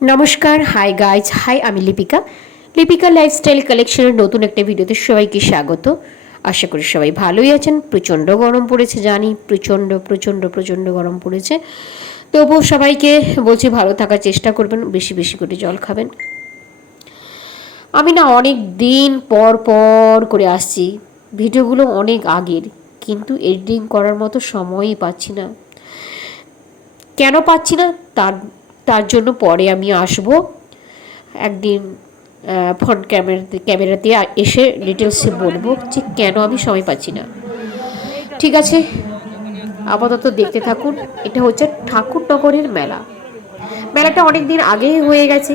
নমস্কার, hi guys, high, আমি Lipika lifestyle কালেকশনের নতুন একটা ভিডিওতে সবাইকে স্বাগত। আশা করি সবাই ভালোই আছেন। প্রচণ্ড গরম পড়েছে, জানি প্রচণ্ড প্রচণ্ড প্রচণ্ড গরম পড়েছে। তবুও সবাইকে বলছি ভালো থাকার চেষ্টা করবেন, বেশি বেশি করে জল খাবেন। আমি না অনেক দিন পর পর করে আসছি, ভিডিওগুলো অনেক আগের, কিন্তু এডিটিং করার মতো সময়ই পাচ্ছি না। কেন পাচ্ছি না তার জন্য পরে আমি আসব একদিন, ফ্রন্ট ক্যামেরাতে এসে ডিটেলসে বলবো যে কেন আমি সময় পাচ্ছি না। ঠিক আছে, আপাতত দেখতে থাকুন। এটা হচ্ছে ঠাকুরনগরের মেলা। মেলাটা অনেক দিন আগেই হয়ে গেছে।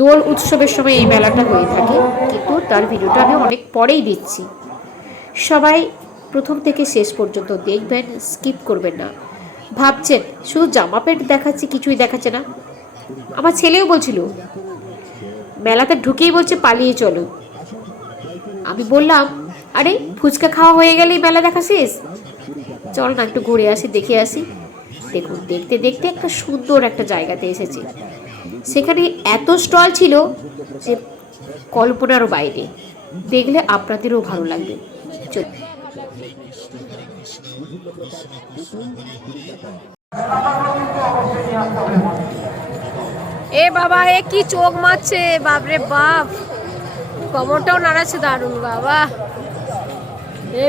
দোল উৎসবের সময় এই মেলাটা হয়ে থাকে, কিন্তু তার ভিডিওটা আমি অনেক পরেই দিচ্ছি। সবাই প্রথম থেকে শেষ পর্যন্ত দেখবেন, স্কিপ করবেন না। ভাবছেন শুধু জামা প্যান্ট দেখাচ্ছে, কিছুই দেখাচ্ছে না। আমার ছেলেও বলছিল, মেলাতে ঢুকেই বলছে পালিয়ে চলো। আমি বললাম, আরে ফুচকা খাওয়া হয়ে গেলেই মেলা দেখা শেষ, চল না একটু ঘুরে আসি, দেখে আসি। দেখুন, দেখতে দেখতে একটা সুন্দর একটা জায়গাতে এসেছি। সেখানে এত স্টল ছিল যে কল্পনারও বাইরে। দেখলে আপনাদেরও ভালো লাগবে। চল। এ বাবা, এ কি চোখ মারছে, বাপরে বাপ, কমরটাও নাড়াচ্ছে দারুণ বাবা। এ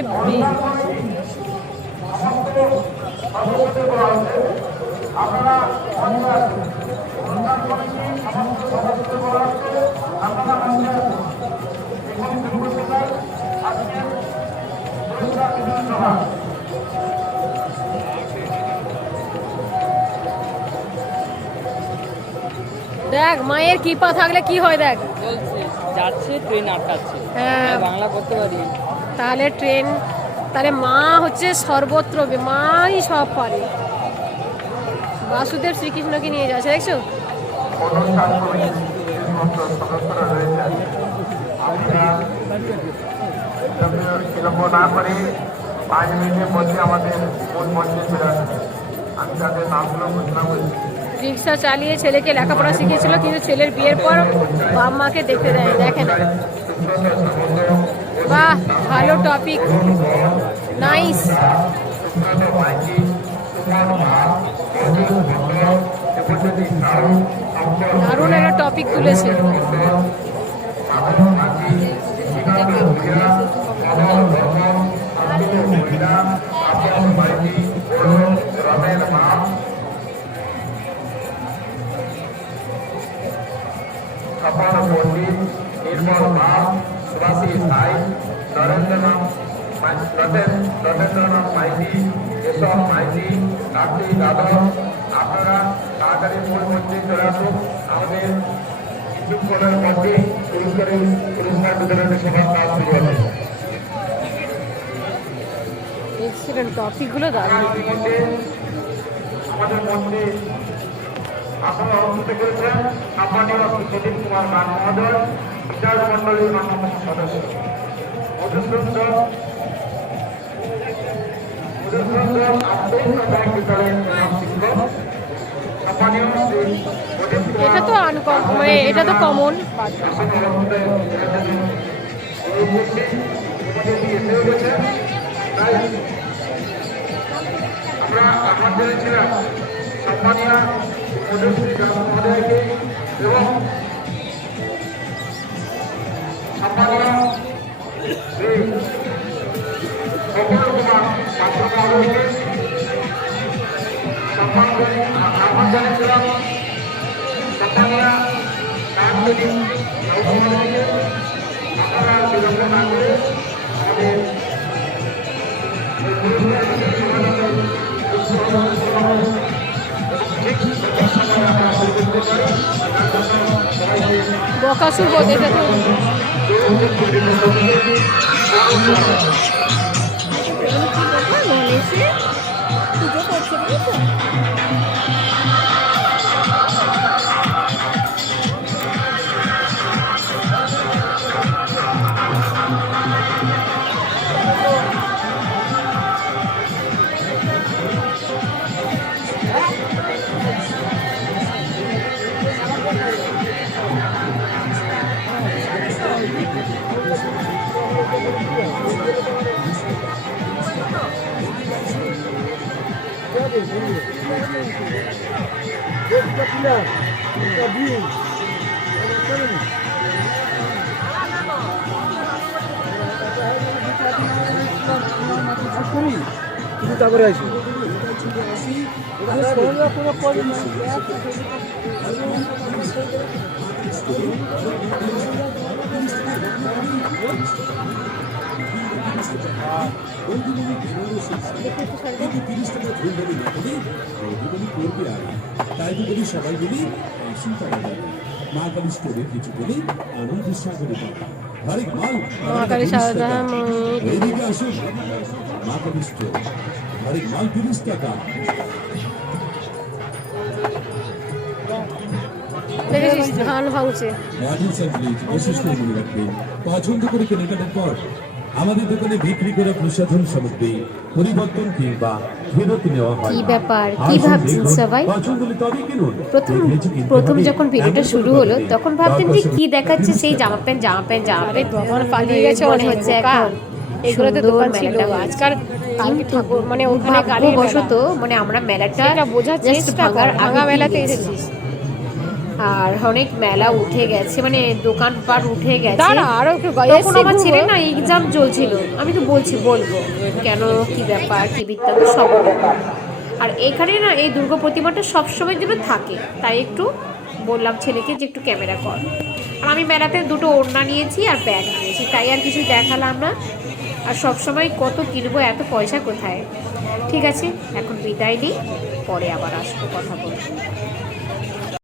দেখ, মায়ের কৃপা থাকলে কি হয়, দেখ যাচ্ছে ট্রেন আটকাচ্ছে। হ্যাঁ, বাংলা করতে পারি তাহলে ট্রেন, তাহলে মা হচ্ছে সর্বত্র, মাই সব পারে। বাসুদেব শ্রীকৃষ্ণকে নিয়ে যাচ্ছে, দেখছো? না করে 5 মিনিটের মধ্যে আমাদের মূল মঞ্চে চলে আসবে। আমি তাদের নামগুলো ঘোষণা করছি। রিক্সা চালিয়ে ছেলেকে লেখাপড়া শিখিয়েছিল, কিন্তু ছেলের বিয়ের পর বাবা মাকে দেখতে দেয়, দেখে না। বাহ, ভালো টপিক, নাইস, দারুণ একটা টপিক তুলেছে। সফল পণ্ডিত নির্মল নাম, সুভাষী সাই, নরেন্দ্রনাথ মাইতি, কেশব মাইতি, কার্তিক যাদব। আপনারা তাড়াতাড়ি মূল মঞ্চে চলে আসুন। আমাদের কিছুক্ষণের মধ্যে পুরস্কার বিতরণের সভার কাজ শুরু হবে। এক্সিলেন্ট টপিকগুলো দারুণ। আমাদের মধ্যে আসনে অনুষ্ঠিত করেছেন সম্মানীয় সুদীপ কুমার নাথ মহোদয়, বিচার মন্ডলীর অন্যতম সদস্য। মধুসূদন আন্তর্জাতিক বিদ্যালয়ের প্রধান শিক্ষক। সম্মানীয় এটা তো এটা তো কমন। আমরা আহ্বান জানিয়েছিলাম সম্মানীয় মধুশ্রী দাস মহোদয়কে এবং সম্মানীয় শ্রী কমল কুমার পাত্র মহোদয়কে আহ্বান জানিয়েছিলাম সম্মানীয় কান্তনী মহোদয়কে। আপনারা বিলম্ব না করে আমাদের বকাসুর বধ, এটা তো তাই তো বলি সবাই বলি আসুন তারা মা কালী স্টোরে কিছু বলি আনন্দের সাগরে হরেক মাল মা কালী সারদা এইদিকে আসুন মা কালী স্টোর হরেক মাল 30 টাকা। দেখেছিস ধান ভাঙছে। পছন্দ করে কেনাকাটার পর আমাদের দোকানে বিক্রি করা প্রসাধন সামগ্রী পরিবর্তন কিংবা ফেরত নেওয়া হয়। কি ব্যাপার, কি ভাবছেন সবাই? প্রথম যখন ভিডিওটা শুরু হলো তখন ভাবতেন যে কি দেখাচ্ছে, সেই জামা প্যান্ট আমার পালিয়ে গেছে মনে হচ্ছে এখন এগুলোতে দোকান ছিল আজকাল। কিন্তু মানে ওখানে ভাগ্যবশত মানে আমরা মেলাটা বোঝার just চেষ্টা কর, ভাঙা মেলাতে এসেছিস। আর অনেক মেলা উঠে গেছে, মানে দোকানপাট উঠে গেছে। দাঁড়া আরো একটু তখন আমার ছেলে না এক্সাম চলছিল, আমি তো বলবো কেন, কি ব্যাপার, কি বৃত্তান্ত সব বলবো। আর এখানে না এই দুর্গা প্রতিমাটা সবসময় জন্য থাকে, তাই একটু বললাম ছেলেকে যে একটু ক্যামেরা কর। আর আমি মেলাতে দুটো ওড়না নিয়েছি আর ব্যাগ নিয়েছি, তাই আর কিছু দেখালাম না। আর সবসময় কত কিনবো, এত পয়সা কোথায়। ঠিক আছে, এখন বিদায় নিই, পরে আবার আসবো, কথা বলবো।